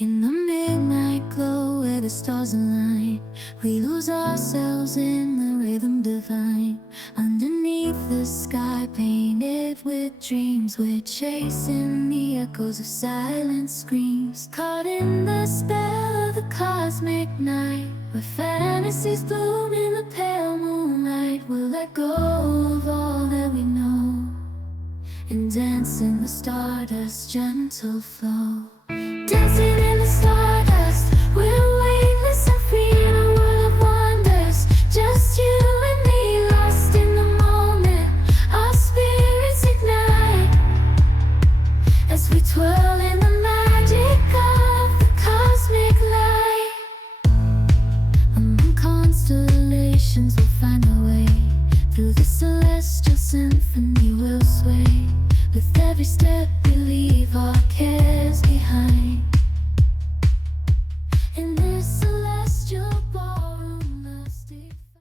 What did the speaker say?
In the midnight glow where the stars align, we lose ourselves in the rhythm divine. Underneath the sky painted with dreams, we're chasing the echoes of silent screams. Caught in the spell of the cosmic night, where fantasies bloom in the pale moonlight. We'll let go of all that we know and dance in the stardust's gentle flow. Dancing in the stardust, we're weightless and free in a world of wonders. Just you and me, lost in the moment. Our spirits ignite as we twirl in the magic of the cosmic light. Among constellations we'll find our way. Through the celestial symphony we'll sway. With every step we leave our cares behind.